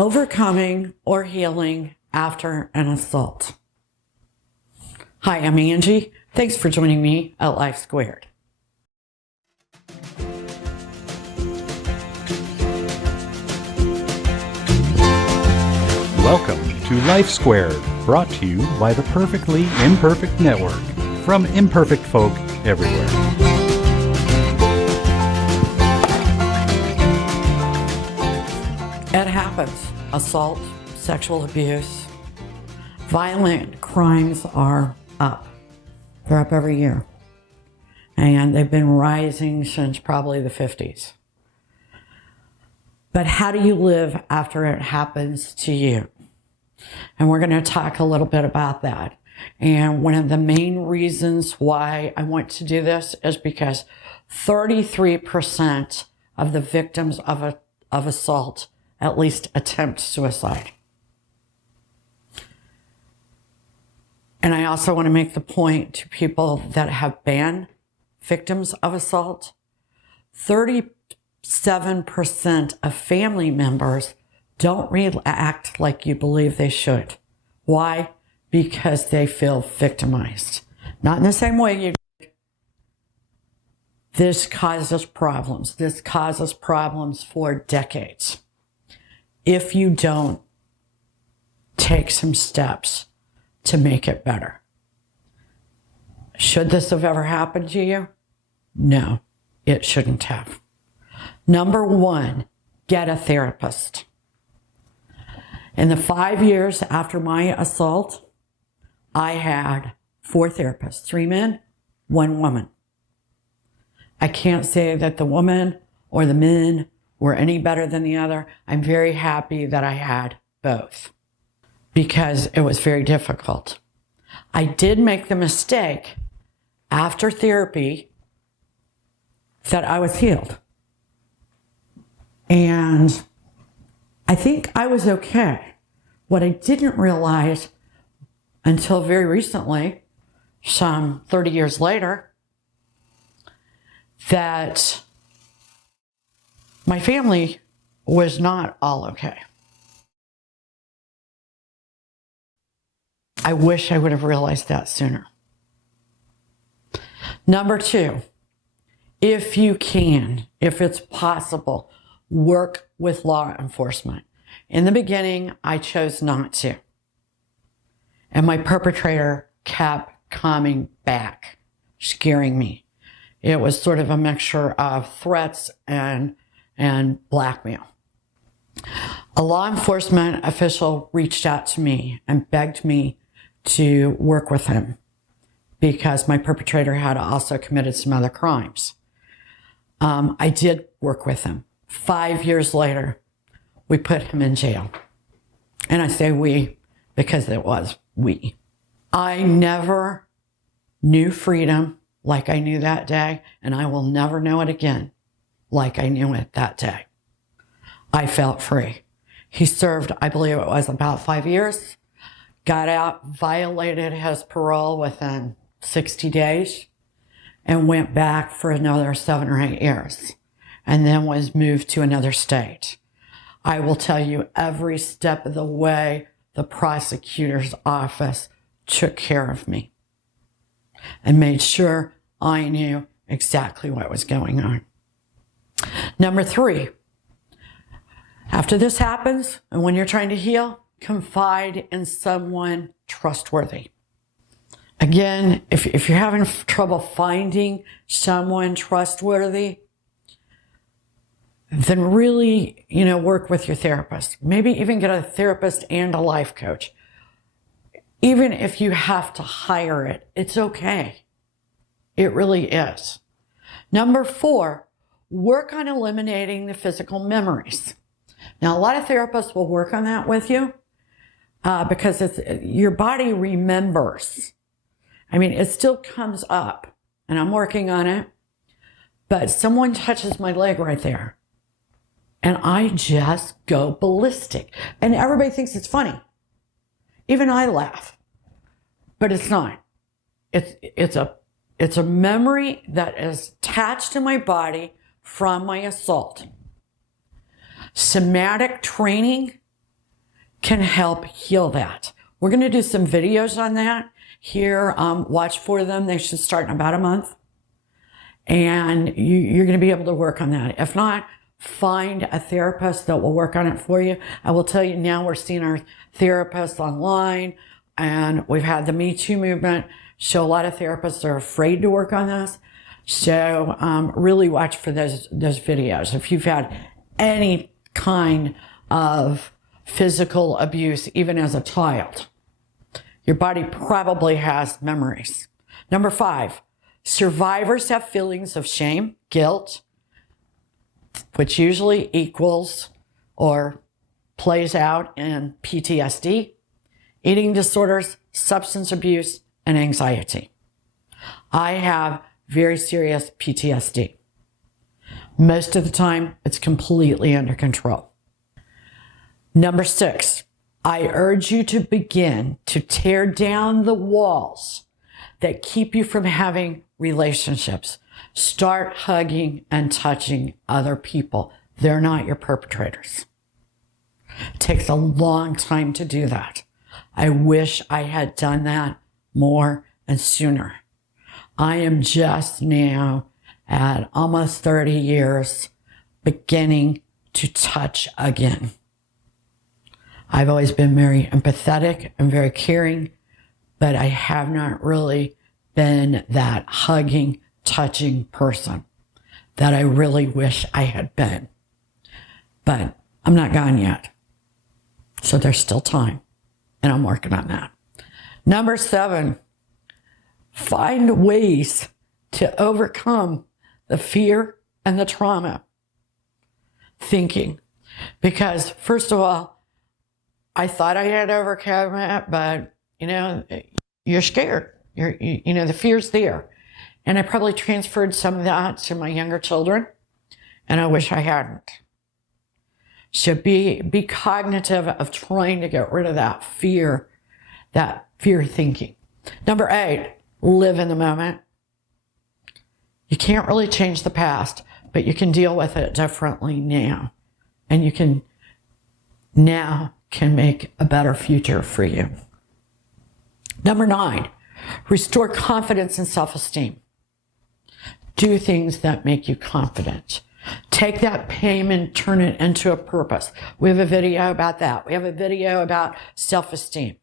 Overcoming or healing after an assault. Hi, I'm Angie. Thanks for joining me at Life Squared. Welcome to Life Squared, brought to you by the Perfectly Imperfect Network, from imperfect folk everywhere. It happens. Assault, sexual abuse, violent crimes are up. They're up every year. And they've been rising since probably the 50s. But how do you live after it happens to you? And we're going to talk a little bit about that. And one of the main reasons why I want to do this is because 33% of the victims of assault at least attempt suicide. And I also want to make the point to people that have been victims of assault, 37% of family members don't react like you believe they should. Why? Because they feel victimized. Not in the same way you. This causes problems. This causes problems for decades. If you don't take some steps to make it better. Should this have ever happened to you? No, it shouldn't have. Number one, get a therapist. In the 5 years after my assault, I had 4 therapists, 3 men, 1 woman. I can't say that the woman or the men were any better than the other. I'm very happy that I had both because it was very difficult. I did make the mistake after therapy that I was healed. And I think I was okay. What I didn't realize until very recently, some 30 years later, that my family was not all okay. I wish I would have realized that sooner. Number 2, if you can, if it's possible, work with law enforcement. In the beginning, I chose not to. And my perpetrator kept coming back, scaring me. It was sort of a mixture of threats and blackmail. A law enforcement official reached out to me and begged me to work with him because my perpetrator had also committed some other crimes. I did work with him. 5 years later, we put him in jail. And I say we because it was we. I never knew freedom like I knew that day, and I will never know it again like I knew it that day. I felt free. He served, I believe it was about 5 years, got out, violated his parole within 60 days, and went back for another 7 or 8 years, and then was moved to another state. I will tell you, every step of the way, the prosecutor's office took care of me and made sure I knew exactly what was going on. Number 3, after this happens, and when you're trying to heal, confide in someone trustworthy. Again, if you're having trouble finding someone trustworthy, then really, work with your therapist. Maybe even get a therapist and a life coach. Even if you have to hire it, it's okay. It really is. Number 4, work on eliminating the physical memories. Now, a lot of therapists will work on that with you because your body remembers. I mean, it still comes up, and I'm working on it, but someone touches my leg right there, and I just go ballistic. And everybody thinks it's funny. Even I laugh, but it's not. It's a memory that is attached to my body from my assault. Somatic training can help heal that. We're going to do some videos on that here. Watch for them. They should start in about a month. And you're going to be able to work on that. If not, find a therapist that will work on it for you. I will tell you now, we're seeing our therapists online, and we've had the Me Too movement show a lot of therapists are afraid to work on this. So really watch for those videos. If you've had any kind of physical abuse, even as a child, your body probably has memories. Number 5, survivors have feelings of shame, guilt, which usually equals or plays out in PTSD, eating disorders, substance abuse, and anxiety. I have very serious PTSD. Most of the time, it's completely under control. Number 6, I urge you to begin to tear down the walls that keep you from having relationships. Start hugging and touching other people. They're not your perpetrators. It takes a long time to do that. I wish I had done that more and sooner. I am just now at almost 30 years beginning to touch again. I've always been very empathetic and very caring, but I have not really been that hugging, touching person that I really wish I had been. But I'm not gone yet. So there's still time, and I'm working on that. Number 7, find ways to overcome the fear and the trauma. Thinking. Because first of all, I thought I had overcome it, but you're scared. The fear's there. And I probably transferred some of that to my younger children, and I wish I hadn't. So be cognitive of trying to get rid of that fear thinking. Number 8, live in the moment. You can't really change the past, but you can deal with it differently now. And you can make a better future for you. Number 9, restore confidence and self-esteem. Do things that make you confident. Take that pain and turn it into a purpose. We have a video about that. We have a video about self-esteem.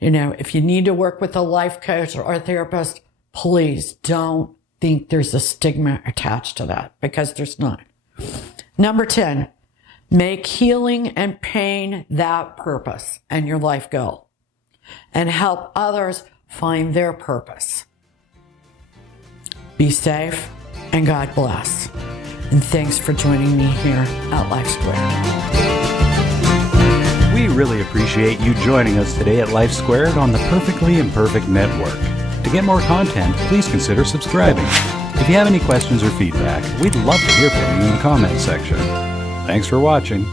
If you need to work with a life coach or a therapist, please don't think there's a stigma attached to that, because there's not. Number 10, make healing and pain that purpose and your life goal, and help others find their purpose. Be safe, and God bless. And thanks for joining me here at Life Squared. We really appreciate you joining us today at Life Squared on the Perfectly Imperfect Network. To get more content, please consider subscribing. If you have any questions or feedback, we'd love to hear from you in the comments section. Thanks for watching.